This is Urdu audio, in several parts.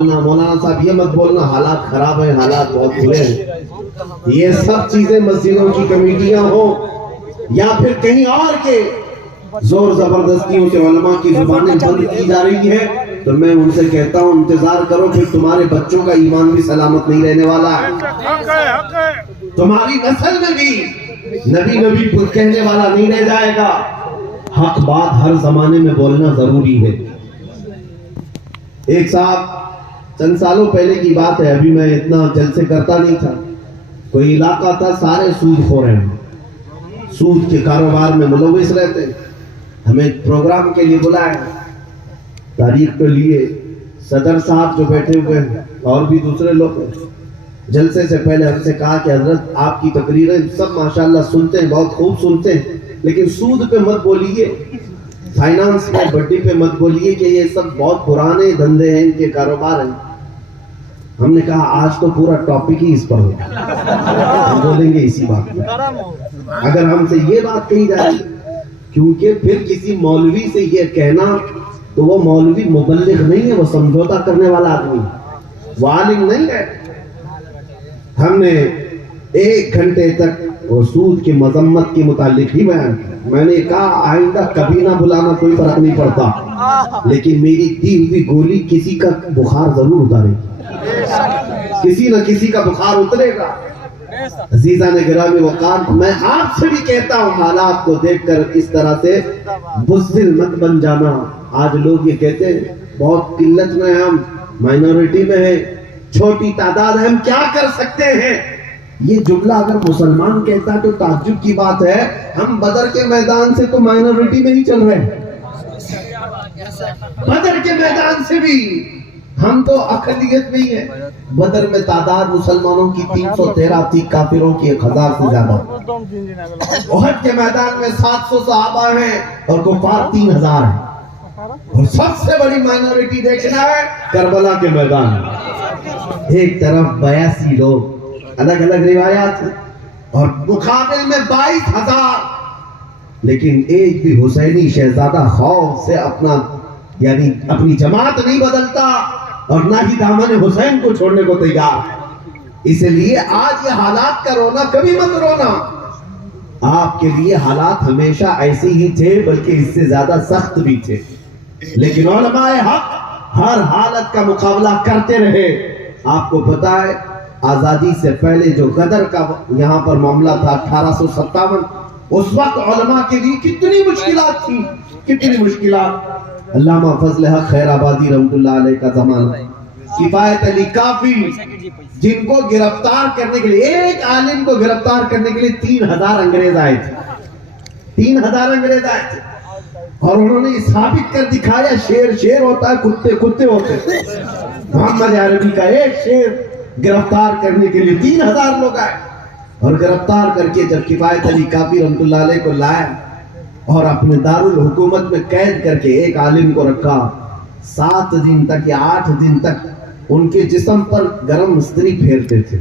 مولانا صاحب یہ مت بولنا حالات خراب ہیں، حالات بہت برے ہیں۔ یہ سب چیزیں مسجدوں کی کمیٹیاں ہوں یا پھر کہیں اور کے زور زبردستیوں سے علماء کی زبانیں بند کی جا رہی ہیں، تو میں ان سے کہتا ہوں انتظار کرو، پھر تمہارے بچوں کا ایمان بھی سلامت نہیں رہنے والا ہے، تمہاری نسل میں بھی نبی نبی کہنے والا نہیں رہ جائے گا۔ حق بات ہر زمانے میں بولنا ضروری ہے۔ ایک صاحب چند سالوں پہلے کی بات ہے، ابھی میں اتنا جلسے کرتا نہیں تھا، کوئی علاقہ تھا سارے سود خور ہیں، سود کے کاروبار میں ملوث رہتے ہیں۔ ہمیں پروگرام کے لیے بلایا، تاریخ کے لیے صدر صاحب جو بیٹھے ہوئے ہیں اور بھی دوسرے لوگ ہیں، جلسے سے پہلے ہم سے کہا کہ حضرت آپ کی تقریریں سب ماشاءاللہ سنتے ہیں، بہت خوب سنتے ہیں، لیکن سود پہ مت بولیے، فائنانس میں بڈی پہ مت بولیے کہ یہ سب بہت پرانے دھندے ہیں، ان کے کاروبار ہیں۔ ہم نے کہا آج تو پورا ٹاپک ہی اس پر ہوگا، ہم بولیں گے اسی بات پر۔ اگر ہم سے یہ بات کہی جائے، کیونکہ پھر کسی مولوی سے یہ کہنا تو وہ مولوی مبلغ نہیں ہے، وہ سمجھوتا کرنے والا آدمی، وہ عالم نہیں ہے۔ ہم نے 1 گھنٹے تک وہ سود کی مذمت کے متعلق ہی بیان کیا۔ میں نے کہا آئندہ کبھی نہ بلانا، کوئی فرق نہیں پڑتا، لیکن میری دی ہوئی گولی کسی کا بخار ضرور اتارے گی، کسی نہ کسی کا بخار اترے گا۔ عزیزان گرامی وقار، میں آپ سے بھی کہتا ہوں حالات کو دیکھ کر اس طرح سے بزدل مت بن جانا۔ آج لوگ یہ کہتے ہیں بہت قلت میں ہم، مائنورٹی میں ہیں، چھوٹی تعداد ہے، ہم کیا کر سکتے ہیں؟ یہ جملہ اگر مسلمان کہتا ہے تو تعجب کی بات ہے، ہم بدر کے میدان سے تو مائنورٹی میں ہی چل رہے ہیں، بدر کے میدان سے بھی ہم تو اقلیت میں ہی ہیں۔ بدر میں تعداد مسلمانوں کی 313 تھی، کافروں کی 1000 سے زیادہ۔ احد کے میدان میں 700 صحابہ ہیں اور کفار 3000 ہیں، اور سب سے بڑی مائنورٹی دیکھنا ہے کربلا کے میدان میں، ایک طرف 82 لوگ، الگ الگ روایات ہیں، اور مقابل میں 22000، لیکن ایک بھی حسینی شہزادہ خوف سے اپنی جماعت نہیں بدلتا، اور نہ ہی دامن حسین کو چھوڑنے کو تیار ہے۔ اس لیے آج یہ حالات کا رونا کبھی مت رونا، آپ کے لیے حالات ہمیشہ ایسے ہی تھے، بلکہ اس سے زیادہ سخت بھی تھے، لیکن علماء حق ہر حالت کا مقابلہ کرتے رہے۔ آپ کو پتا ہے آزادی سے پہلے جو غدر کا یہاں پر معاملہ تھا 1857، اس وقت علماء کے لیے کتنی مشکلات تھی، کتنی مشکلات۔ علامہ فضل حق خیر آبادی رحمۃ اللہ علیہ کا زمانہ، کفایت علی کافی، جن کو گرفتار کرنے کے لیے، ایک عالم کو گرفتار کرنے کے لیے 3000 انگریز آئے تھے، 3000 انگریز آئے تھے، اور انہوں نے ثابت کر دکھایا شیر شیر ہوتا ہے، کتے کتے ہوتے ہیں۔ محمد عربی کا ایک شیر گرفتار کرنے کے لیے 3000 لوگ آئے، اور گرفتار کر کے جب کفایت علی کافی رحمۃ اللہ علیہ کو لایا اور اپنے دارالحکومت میں قید کر کے ایک عالم کو رکھا، 7 دن تک یا 8 دن تک ان کے جسم پر گرم استری پھیرتے تھے،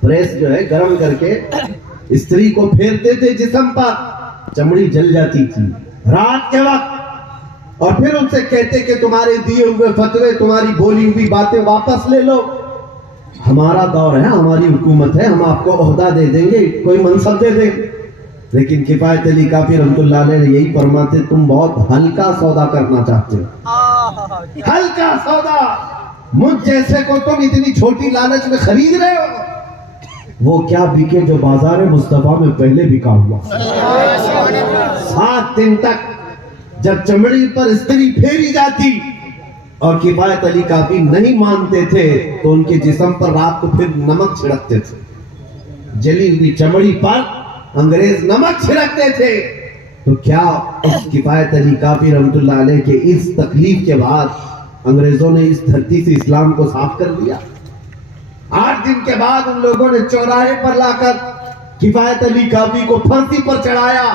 پریس جو ہے گرم کر کے استری کو پھیرتے تھے جسم پر، چمڑی جل جاتی تھی رات کے وقت، اور پھر ان سے کہتے کہ تمہارے دیے ہوئے فتوے، تمہاری بولی ہوئی باتیں واپس لے لو، ہمارا دور ہے، ہماری حکومت ہے، ہم آپ کو عہدہ دے دیں گے، کوئی منصب دے دیں۔ لیکن کفایت علی کافی رحمۃ اللہ علیہ نے یہی فرماتے، تم بہت ہلکا سودا کرنا چاہتے ہو، ہلکا سودا، مجھ جیسے کو تم اتنی چھوٹی لالچ میں خرید رہے ہو، وہ کیا بکے جو بازار مصطفیٰ میں پہلے بکا ہوا۔ 7 دن تک جب چمڑی پر استری پھیری جاتی اور کفایت علی کافی نہیں مانتے تھے تو ان کے جسم پر رات کو پھر نمک چھڑکتے تھے، جلی ہوئی چمڑی پر انگریز نمک چھڑکتے تھے۔ تو کیا اس کفایت علی کافی رحمۃ اللہ علیہ کے اس تکلیف کے بعد انگریزوں نے اس دھرتی سے اسلام کو صاف کر دیا؟ 8 دن کے بعد ان لوگوں نے چوراہے پر لا کر کفایت علی کافی کو پھانسی پر چڑھایا،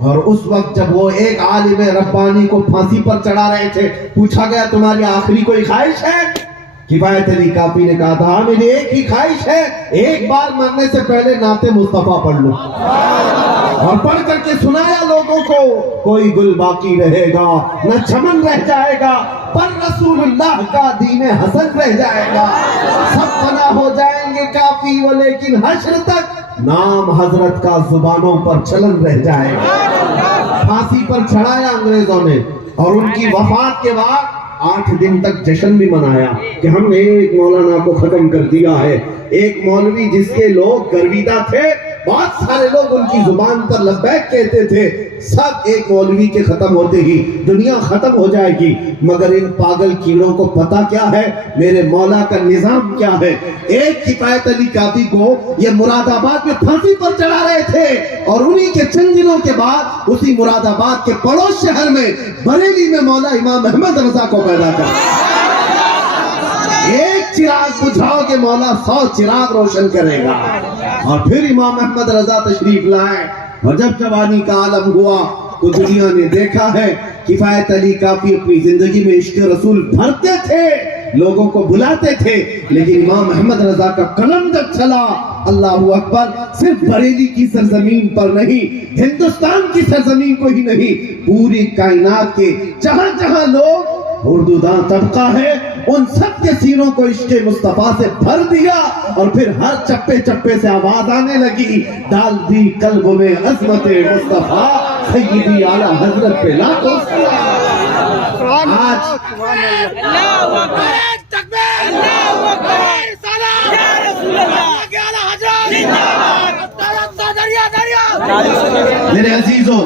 اور اس وقت جب وہ ایک عالم ربانی کو پھانسی پر چڑھا رہے تھے، پوچھا گیا تمہاری آخری کوئی خواہش ہے؟ کفایت علی کافی نے کہا تھا میری ایک ہی خواہش ہے، ایک بار مرنے سے پہلے نعت مصطفیٰ پڑھ لوں۔ اور پڑھ کر کے سنایا لوگوں کو، کوئی گل باقی رہے گا نہ چمن رہ جائے گا، پر رسول اللہ کا دین حسن رہ جائے گا، سب فنا ہو جائیں گے کافی وہ، لیکن حشر تک نام حضرت کا زبانوں پر چلن رہ جائے گا۔ پھانسی پر چڑھایا انگریزوں نے، اور ان کی وفات کے بعد 8 دن تک جشن بھی منایا کہ ہم نے ایک مولانا کو ختم کر دیا ہے۔ ایک مولوی جس کے لوگ گرویدہ تھے، بہت سارے لوگ ان کی زبان پر لبیک کہتے تھے، سب ایک مولوی کے ختم ہوتے ہی دنیا ختم ہو جائے گی۔ مگر ان پاگل کیڑوں کو پتا کیا ہے میرے مولا کا نظام کیا ہے۔ ایک کفایت علی کافی کو یہ مراد آباد میں پھانسی پر چڑھا رہے تھے، اور انہی کے چند دنوں کے بعد اسی مراد آباد کے پڑوس شہر میں بریلی میں مولا امام احمد رضا کو پیدا کر۔ ایک چراغ بجھاؤ کہ مولا 100 چراغ روشن کرے گا۔ اور پھر امام احمد رضا تشریف لائے، اور جب جوانی کا عالم ہوا تو دنیا نے دیکھا ہے کفایت علی کافی اپنی زندگی میں عشق رسول بھرتے تھے، لوگوں کو بلاتے تھے، لیکن امام احمد رضا کا قلم جب چلا، اللہ اکبر، صرف بریلی کی سرزمین پر نہیں، ہندوستان کی سرزمین کو ہی نہیں، پوری کائنات کے جہاں جہاں لوگ اردو داں طبقہ ہے، ان سب کے سینوں کو عشق مصطفیٰ سے بھر دیا، اور پھر ہر چپے چپے سے آواز آنے لگی، ڈال دی قلب میں عظمت مصطفیٰ، سیدی اعلیٰ حضرت پہ لاکھوں سلام۔ آج میرے عزیزوں،